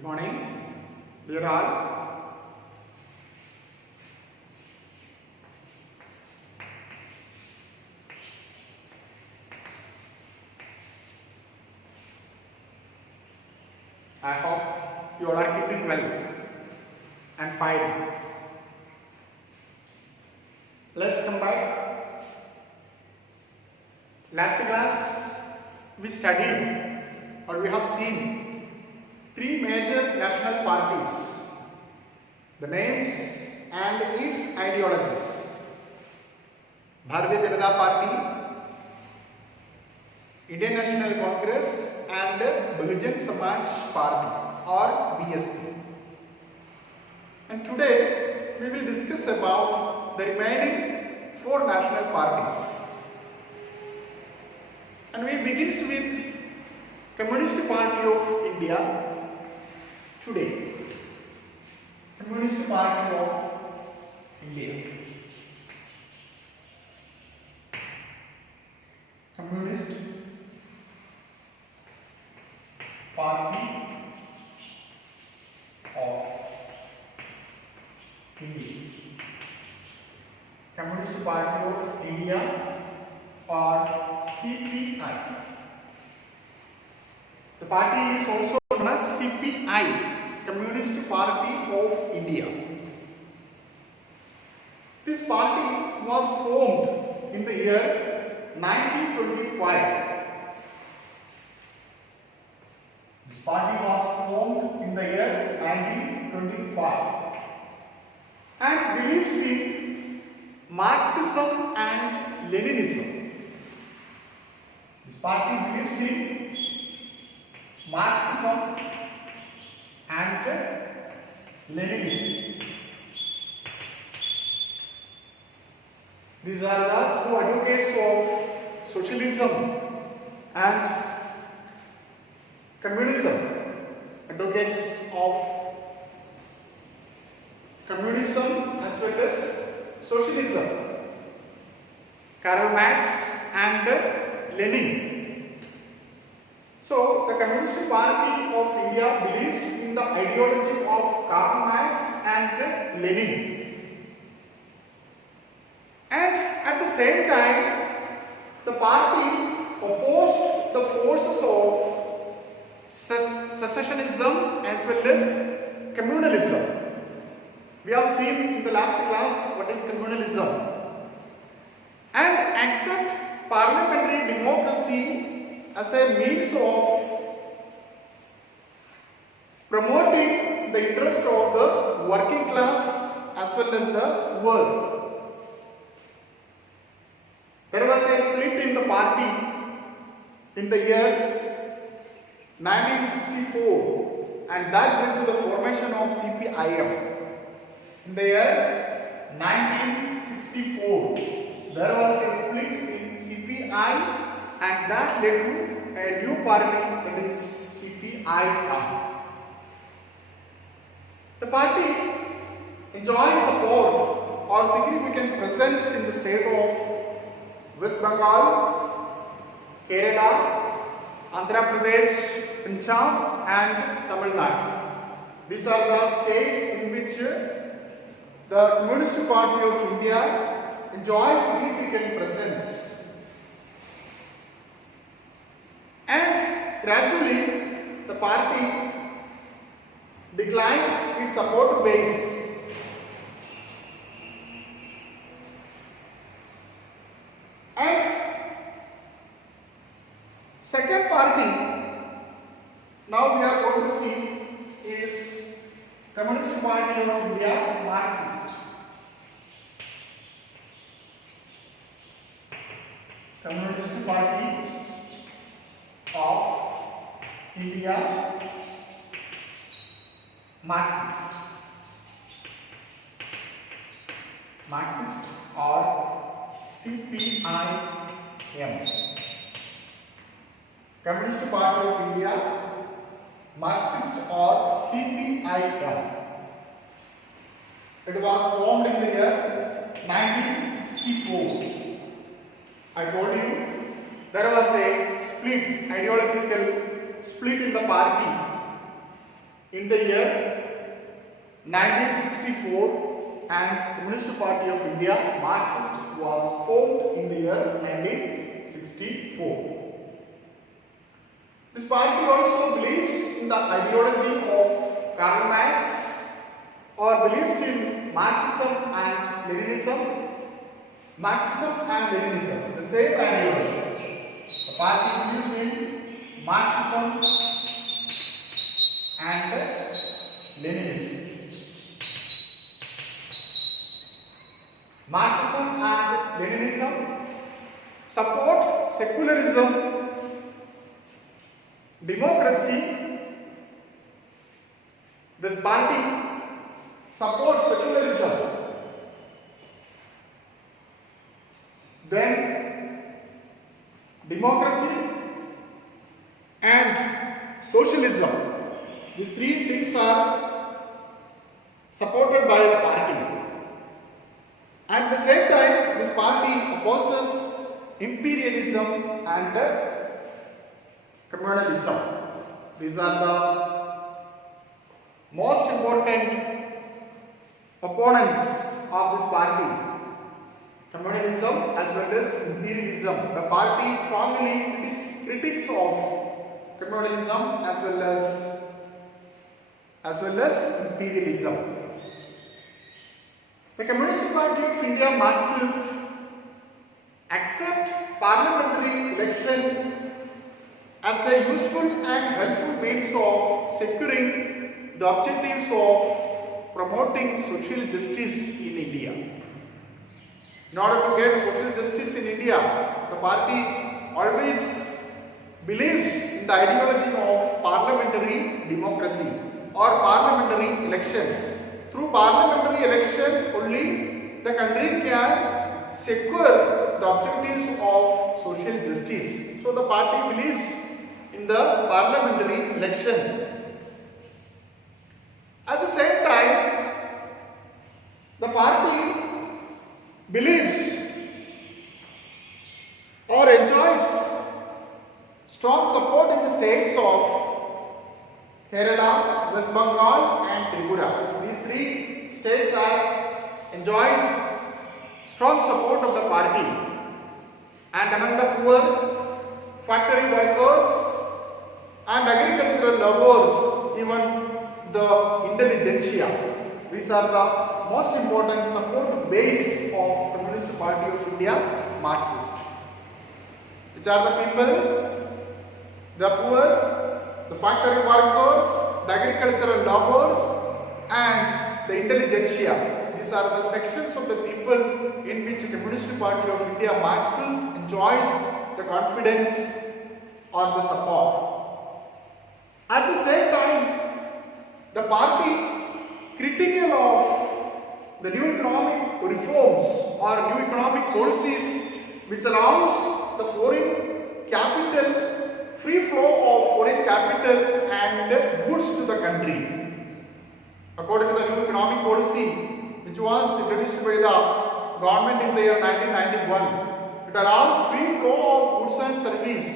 Good morning, dear all. I hope you all are keeping well and fine. Let's come back. Last class we studied or we have seen three major national parties, the names and its ideologies. Bharatiya Janata Party, Indian National Congress and Bahujan Samaj Party or BSP. And today we will discuss about the remaining four national parties. And we begins with Communist Party of India today. Communist Party of India. Communist Party of India. Communist Party of India or CPI. The party is also known as CPI, Communist Party of India. This party was formed in the year 1925. This party was formed in the year 1925 and believes in Marxism and Leninism. This party believes in Marxism and Leninism. These are the two advocates of socialism and communism, advocates of communism as well as socialism, Karl Marx and Lenin. So, the Communist Party of India believes in the ideology of Karl Marx and Lenin. And at the same time, the party opposed the forces of secessionism as well as communalism. We have seen in the last class what is communalism. And accept parliamentary democracy as a means of promoting the interest of the working class as well as the world. There was a split in the party in the year 1964 and that led to the formation of CPIM. In the year 1964, there was a split in CPI and that led to a new party, that is CPI. The party enjoys support or significant presence in the state of West Bengal, Kerala, Andhra Pradesh, Punjab and Tamil Nadu. These are the states in which the Communist Party of India enjoys significant presence. And gradually the party declined its support base. And second party now we are going to see is Communist Party of India, Marxist. Communist Party of India, Marxist. Marxist or CPIM. Communist Party of India, Marxist or CPIM. It was formed in the year 1964. I told you there was a split, ideological split in the party in the year 1964 and Communist Party of India, Marxist, was formed in the year 1964. This party also believes in the ideology of Karl Marx or believes in Marxism and Leninism. Marxism and Leninism, the same ideology. The party believes in Marxism and Leninism. Marxism and Leninism support secularism, democracy. This party supports secularism, then democracy and socialism. These three things are supported by the party. At the same time, this party opposes imperialism and communalism. These are the most important opponents of this party. Communalism as well as imperialism. The party strongly critics of communalism as well as imperialism. The Communist Party of India, Marxist, accept parliamentary election as a useful and helpful means of securing the objectives of promoting social justice in India. In order to get social justice in India, the party always believes in the ideology of parliamentary democracy or parliamentary election. Through parliamentary election only the country can secure the objectives of social justice. So the party believes in the parliamentary election. At the same time, the party believes or enjoys strong support in the states of Kerala, West Bengal and Tripura. These three states enjoys strong support of the party, and among the poor, factory workers and agricultural laborers, even the intelligentsia. These are the most important support base of Communist Party of India, Marxist. Which are the people? The poor, the factory workers, the agricultural laborers and the intelligentsia. These are the sections of the people in which Communist Party of India, Marxist, enjoys the confidence or the support. At the same time, the party critical of the new economic reforms or new economic policies which allows the foreign capital, free flow of foreign capital and goods to the country. According to the new economic policy which was introduced by the government in the year 1991, it allows free flow of goods and service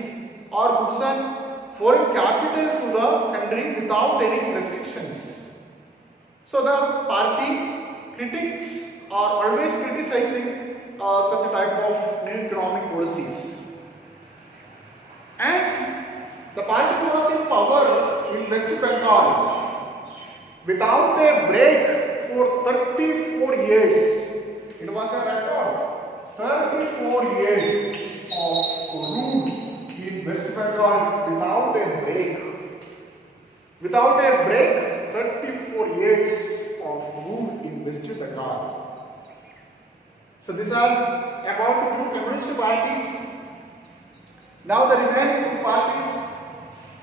or goods and foreign capital to the country without any restrictions. So the party critics are always criticizing such a type of new economic policies. And the party was in power in West Bengal without a break for 34 years. It was a record. 34 years of rule in West Bengal without a break. Without a break, 34 years of rule in West Bengal. So these are about the two communist parties. Now the remaining two parties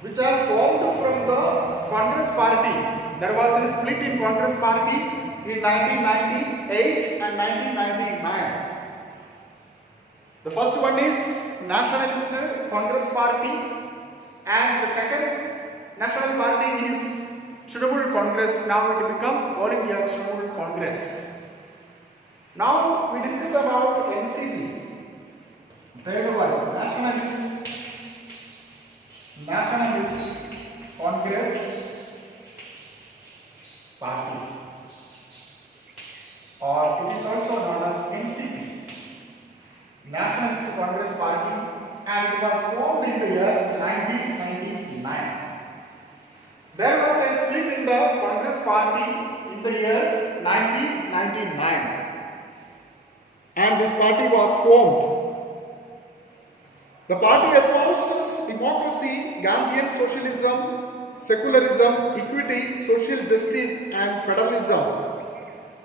which are formed from the Congress party. There was a split in Congress party in 1998 and 1999. The first one is Nationalist Congress Party and the second national party is Trinamool Congress. Now it become All India Trinamool Congress. Now we discuss about NCP. Third one, Nationalist Congress Congress Party, and it was formed in the year 1999. There was a split in the Congress Party in the year 1999, and this party was formed. The party espouses democracy, Gandhian socialism, secularism, equity, social justice, and federalism.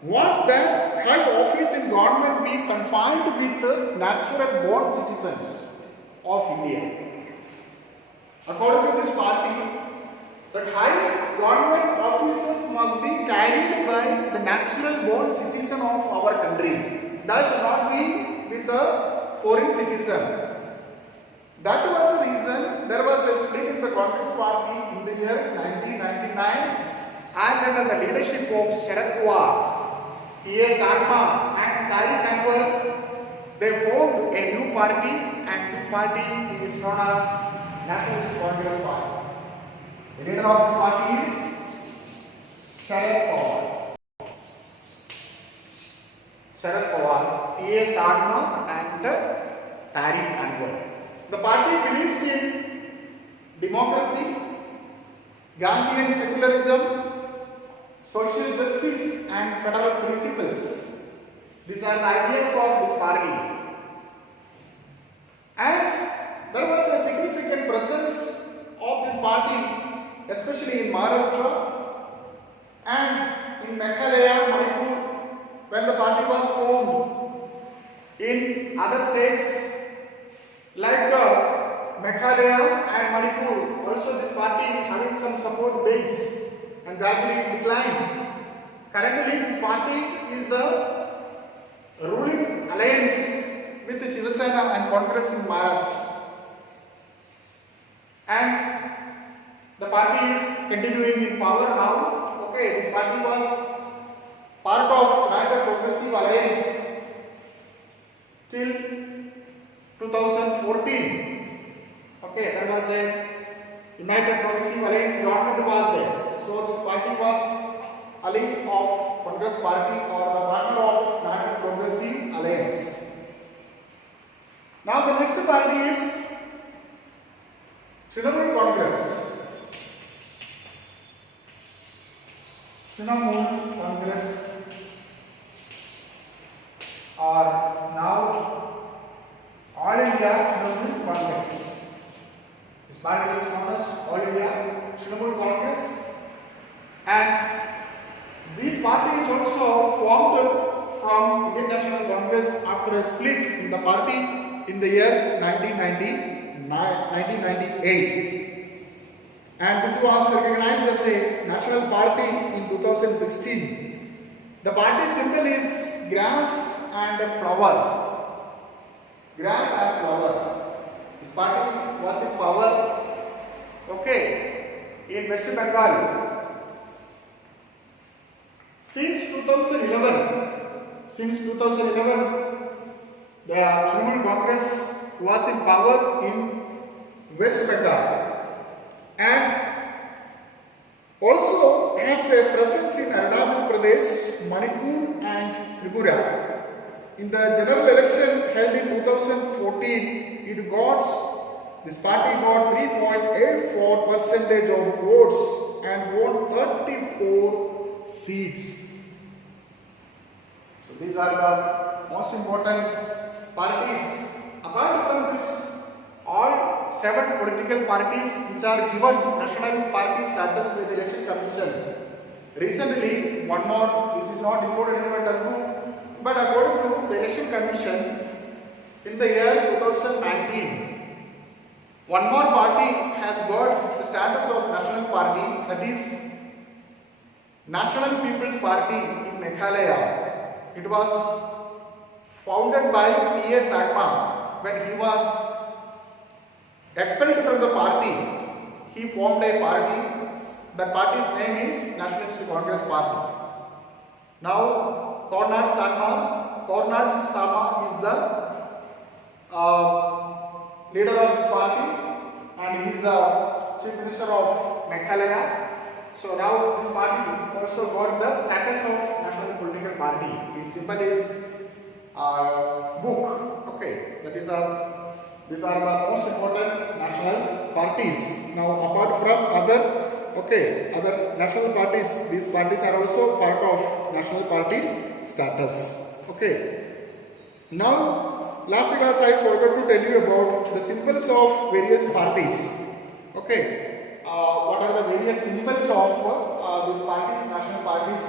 Wants that high office in government be confined with natural born citizens of India. According to this party, that high government offices must be carried by the natural born citizen of our country. That should not be with a foreign citizen. That was the reason there was a split in the Congress Party in the year 1999, and under the leadership of Sharad Pawar, P.A. Sarma and Tariq Anwar, they formed a new party, and this party is known as Nationalist Congress Party. The leader of this party is Sharad Pawar. Sharad Pawar, P.A. Sarma and Tariq Anwar. The party believes in democracy, Gandhian secularism, social justice, and federal principles. These are the ideas of this party. And there was a significant presence of this party, especially in Maharashtra and in Meghalaya, Manipur, when the party was formed. In other states like Meghalaya and Manipur, also this party having some support base and gradually declined. Currently, this party is the ruling alliance with the Shiv Sena and Congress in Maharashtra. And the party is continuing in power now. Okay, this party was part of United Progressive Alliance till 2014. Okay, there was a United Progressive Alliance government was there. So this party was ally of Congress Party or the partner of United Progressive Alliance. Now the next party is Trinamool Congress. Trinamool Congress are now All India Trinamool Congress. This party is known as All India Trinamool Congress, and this party is also formed from Indian National Congress after a split in the party in the year 1998, and this was recognized as a national party in 2016. The party symbol is grass and flower. Grass and flower. This party was in power, okay, in West Bengal since 2011. Since 2011, the Trinamool Congress was in power in West Bengal, and also has a presence in Arunachal Pradesh, Manipur, and Tripura. In the general election held in 2014, this party got 3.84% of votes and won 34 seats. So these are the most important parties. Apart from this, all 7 political parties which are given national party status by the Election Commission. Recently, one more, this is not included in our textbook, but according to the Election Commission, in the year 2019, one more party has got the status of national party, that is National People's Party in Meghalaya. It was founded by P.A. Sarma. When he was expelled from the party, he formed a party. That party's name is Nationalist Congress Party. Now, Konrad Sama is the leader of this party, and he is the Chief Minister of Meghalaya. So now this party also got the status of national political party. Its symbol is book. Okay, that is a These are the most important national parties. Now, apart from other national parties, these parties are also part of national party status. Okay. Now, last class I forgot to tell you about the symbols of various parties. Okay, what are the various symbols of these parties, national parties?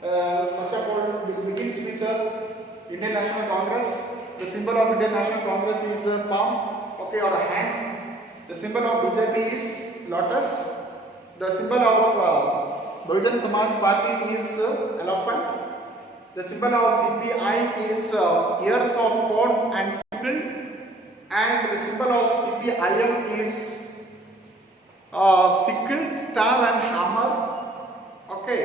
First of all, it begins with the Indian National Congress. The symbol of Indian National Congress is a palm, okay, or a hand. The symbol of BJP is lotus. The symbol of Bahujan Samaj Party is elephant. The symbol of CPI is ears of corn and sickle, and the symbol of CPIM is sickle, star and hammer. Okay,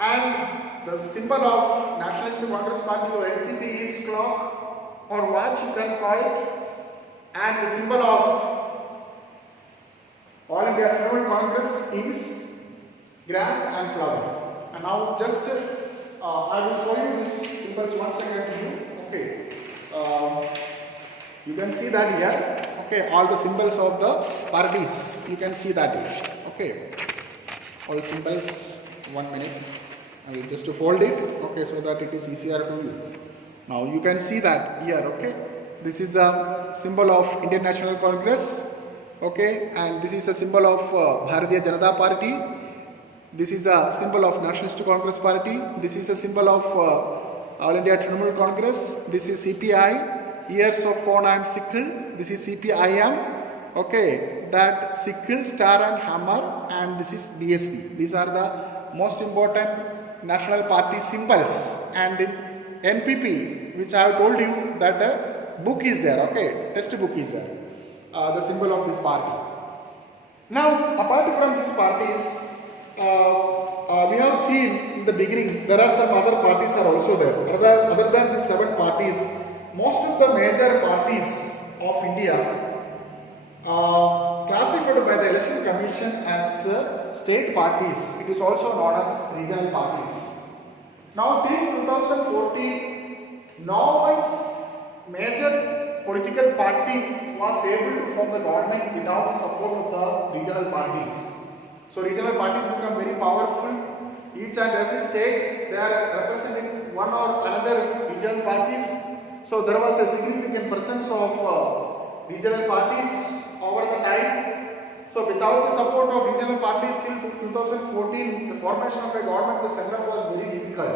and the symbol of Nationalist Congress Party or NCP is clock or watch, you can call it, and the symbol of All India Tribal Congress is grass and flower. And now just I will show you these symbols once again to you. Okay, you can see that here. Okay, all the symbols of the parties. You can see that here. Okay, all symbols. 1 minute. I will just fold it. Okay, so that it is easier to you. Now you can see that here. Okay, this is the symbol of Indian National Congress. Okay, and this is a symbol of Bharatiya Janata Party. This is the symbol of Nationalist Congress Party. This is the symbol of All India Tribal Congress. This is CPI, ears of corn and sickle. This is CPIM. Okay, that sickle, star and hammer, and this is BSP. These are the most important national party symbols. And in NPP, which I have told you that the book is there. Okay, test book is there. The symbol of this party. Now, apart from these parties, we have seen in the beginning there are some other parties are also there. Other than the 7 parties, most of the major parties of India classified by the Election Commission as state parties. It is also known as regional parties. Now till 2014, no one's major political party was able to form the government without the support of the regional parties. So regional parties become very powerful. Each and every state they are representing one or another regional parties. So there was a significant presence of regional parties over the time. So without the support of regional parties till 2014, the formation of a government, the center was very difficult.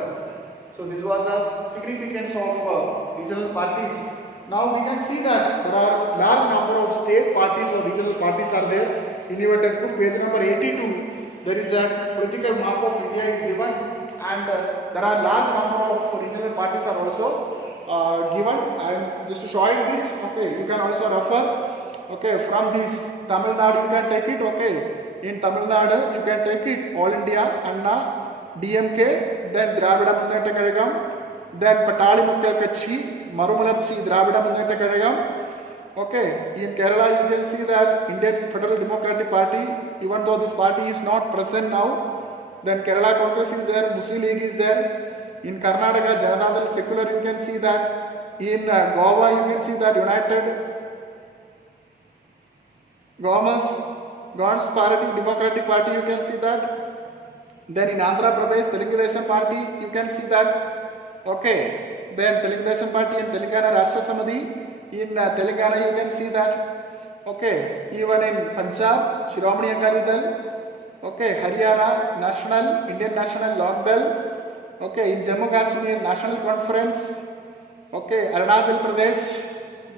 So this was the significance of regional parties. Now we can see that there are large number of state parties or regional parties are there. In your textbook, page number 82, there is a political map of India is given, and there are large number of regional parties are also given. I am just showing this. Okay, you can also refer. Okay, from this Tamil Nadu you can take it. Okay, in Tamil Nadu you can take it. All India, Anna, DMK, then Dravida Munnetra Kazhagam, then Patali Makkal Katchi, Marumalarchi Dravida Munnetra Kazhagam. Okay, in Kerala you can see that Indian Federal Democratic Party, even though this party is not present now, then Kerala Congress is there, Muslim League is there. In Karnataka, Janata Dal Secular you can see that. In Goa you can see that United Government's Party, Democratic Party you can see that. Then in Andhra Pradesh, Telugu Desam Party you can see that. Okay, then Telugu Desam Party and Telangana Rashtra Samiti. In Telangana you can see that. Okay, even in Punjab, Shiromani Akali Dal. Okay, Haryana, National, Indian National Lok Dal. Okay, in Jammu Kashmir, National Conference. Okay, Arunachal Pradesh.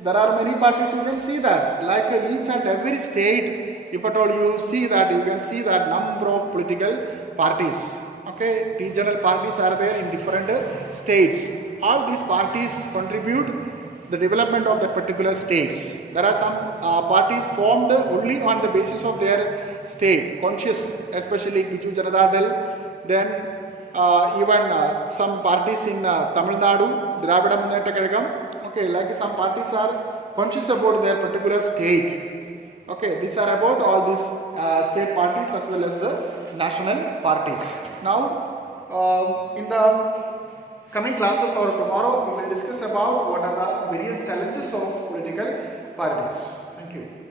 There are many parties, you can see that. Like each and every state, if at all you see that, you can see that number of political parties. Okay, regional parties are there in different states. All these parties contribute the development of the particular states. There are some parties formed only on the basis of their state, conscious, especially Biju Janata Dal. Then even some parties in Tamil Nadu, Dravida Munnetra Kazhagam. Okay, like some parties are conscious about their particular state. Okay, these are about all these state parties as well as the national parties. Now, in the coming classes or tomorrow we will discuss about what are the various challenges of political paradise. Thank you.